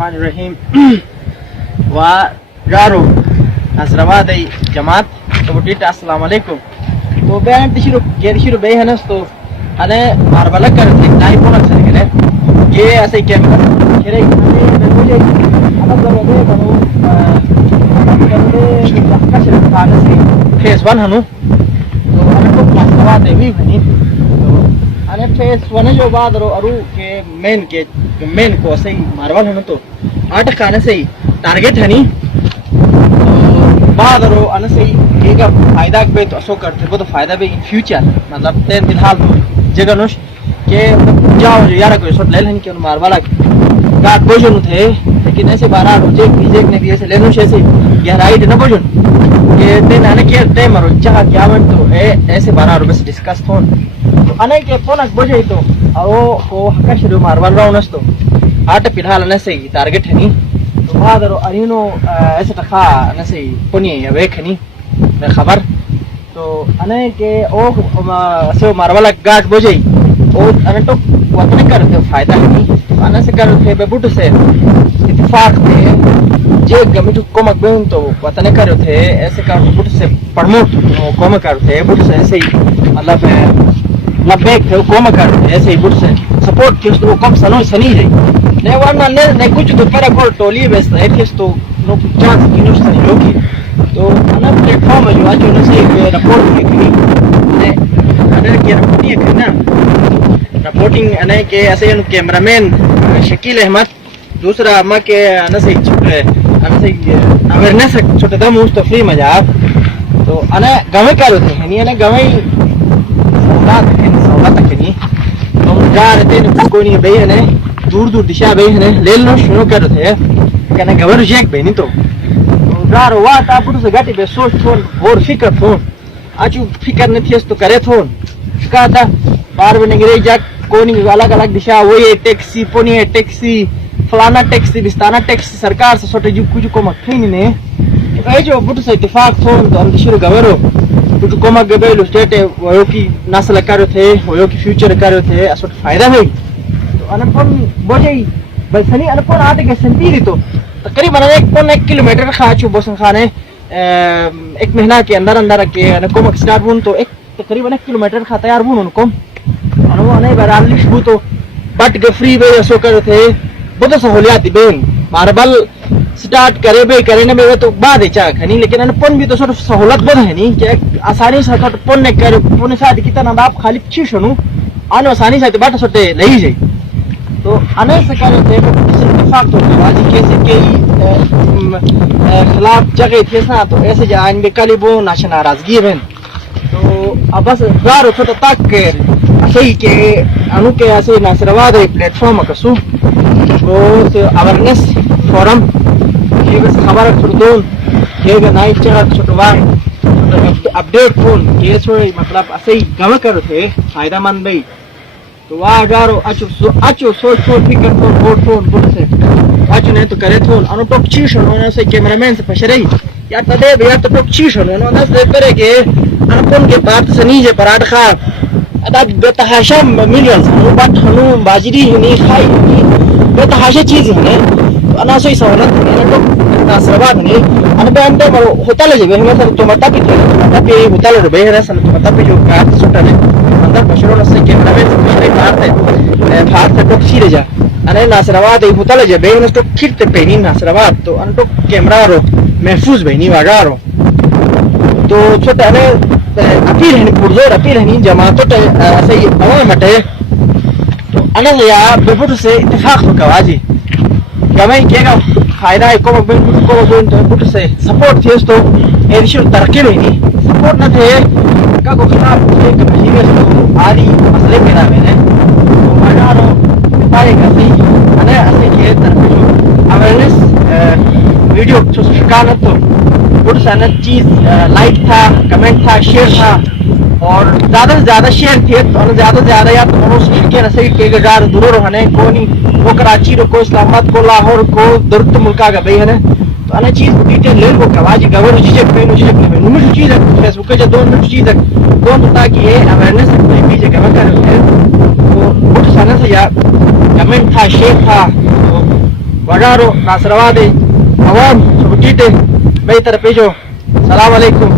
Bismillahirrahmanirrahim. Wa jaro Nasrawad Jamaat Tobutita Assalamu alaikum. To bayan shiru bai hanas to ane marbala kar nai pona sargene ye asai camera kire ane mujhe alag alag de bano kande lakka shir khana se phase 1 hanu to ane ko Nasrawad devi bani to ane phase 1 jo baad ro aru ke main ko asai marwal hanu to 8 khana se target hani بعد رو انا صحیح ایک فائدہ بھی تو اسو کرتے وہ تو فائدہ بھی ان فیوچر مطلب تین فی الحال جگہ نوش کہ جاؤ جو یار کوئی سوٹ لے لیں کہ مار والا گاٹ بوجن تھے لیکن ایسے بارہ روزے بیجیک نے بھی ایسے لینوش ایسے گہرائی نہ بوجن کہ تین انا کیا ٹائم رو چاہ کیا من تو ایسے بارہ روپے سے ڈسکس تھون تو انا کہ پونک بوجے تو او حقا شروع مار والا رونس تو آٹھ فی الحال انا صحیح ٹارگٹ ہے نہیں هذا أرينو أستخاء نسي بني أبيكني خبر تو أنا كي أو ما سو ماروالا قاعد بوجي أو أنا تو وطني كارته فائدة هني أنا سكارته ببوت سه اتفاق थे जे गमी तो कोमक बेन तो वतने करते ऐसे का बुट से प्रमोट कोमक करते बुट से ऐसे ही मतलब लबेक थे कोमक करते ऐसे ही बुट से सपोर्ट किस तो कम सनो सनी रे ne warna ne kuch to para kol toli bes na etis to no chance kinu se yoki to ana platform jo ajo no se report kini ne ana ke reporting kana reporting ana ke aise no cameraman Shakil Ahmad दूसरा अम्मा के ana se awareness छोटे दम उस तो free मजा तो ana गवे कर होते हैं नहीं ana गवे सौदा तक नहीं तो जा रहे थे कोई नहीं भाई है दूर दूर दिशा बे ने ले लो शुरू कर थे कने गवर जेक बे नहीं तो दार वा ता पुट से गाटी बे सोच थोन और फिकर थोन आजू फिकर ने थियस तो करे थोन का था बार बने गिरे जा कोनी अलग अलग दिशा वो ये टैक्सी पोनी है टैक्सी फलाना टैक्सी बिस्ताना टैक्सी सरकार से छोटे जु कुछ को मखनी ने ए जो पुट से इत्तेफाक थोन तो हम शुरू गवरो पुट को मग गबे स्टेट वो की नस्ल कर थे वो की फ्यूचर कर थे असो फायदा है अनपन बोझई बसनी अनपन आटे के संतीरी तो तकरीबन 1 किलोमीटर खाचू बोसन खाने एक महीना के अंदर के अनको मक स्टार्ट बुन तो एक तकरीबन 1 किलोमीटर खा तैयार बुन उनको अनो नहीं बरालिश बु तो बट के फ्री वे सो कर थे बहुत सहूलियत बेन मार्बल स्टार्ट करे बे करने में तो बाद चा खनी लेकिन अनपन भी तो सर सहूलत बन है नहीं कि आसानी से तो पन ने कर पन साथ कितना आप खाली छीशनु आनो आसानी से बाट सोटे ले जाई तो अने से करे थे इत्तेफाक तो बाजी कैसे के खिलाफ जगह थे ना तो ऐसे जान में कलीबो नाशन नाराजगी है तो अब बस गारो छोटा तक के सही के अनु के ऐसे नासरवाद एक प्लेटफॉर्म कसू वो अवेयरनेस फोरम ये बस खबर छोड़ोन ये नाइट चैट छोटवा अपडेट फोन ये छोड़ मतलब ऐसे ही गम कर थे फायदा मंद भाई तो वहाँ जारो अच्छो सोच फिकर तो बोर्ड फोन बुट से अच्छो नहीं तो करे थोन अनु टॉप चीज होना से कैमरामैन से पछरे यार तदे यार तो टॉप चीज होना ना से करे के अनपन के बात से नीचे पराठ खा अदा बेतहाशा मिलियंस नु बात हनु बाजरी नहीं खाई बेतहाशा चीज है तो अना से सहूलत है तो नासरवाद नहीं अन पे अंदर होता ले जेबे हम सब तो मता पे होता ले बे है सन तो मता पे जो का सुटा ने अंदर पछरो से कैमरामैन से पछरे भारत से टॉप सीरे जा अने नासरवाद ही होता ले जेबे हम तो खिरते पे नहीं नासरवाद तो अन तो कैमरा रो महफूज बे नहीं वागा रो तो छोटा ने अपील है पुरजोर अपील है नहीं जमातो सही अवा मटे तो अने या बेबुट से इत्तेफाक हो कवाजी गमई केगा फायदा है को बुट से सपोर्ट थे तो एडिशनल तरक्की में नहीं सपोर्ट न थे का को खराब थे कि मशीनें तो आदि मसले पैदा हुए हैं तो हजारों पाए का सही अने ऐसे के तरफ जो अवेयरनेस वीडियो जो शिकायत तो बुट से चीज लाइक था कमेंट था शेयर था और ज़्यादा से ज़्यादा शेयर थे तो ज़्यादा से ज़्यादा या तो मनुष्य के रसे के गजार दूर रहने कोनी वो कराची रो को इस्लामाबाद को लाहौर को दुर्त मुल्का का भाई है ना तो अने चीज डिटेल ले को कवाजी गवर चीज पे मुझे पे नुम चीज फेसबुक के दो मिनट चीज कौन पता कि ये अवेयरनेस पे भी जगह कर है तो बुट सने से या कमेंट था शेयर था وغیرہ ناصرآباد عوام سبکیٹے میں طرف جو السلام علیکم.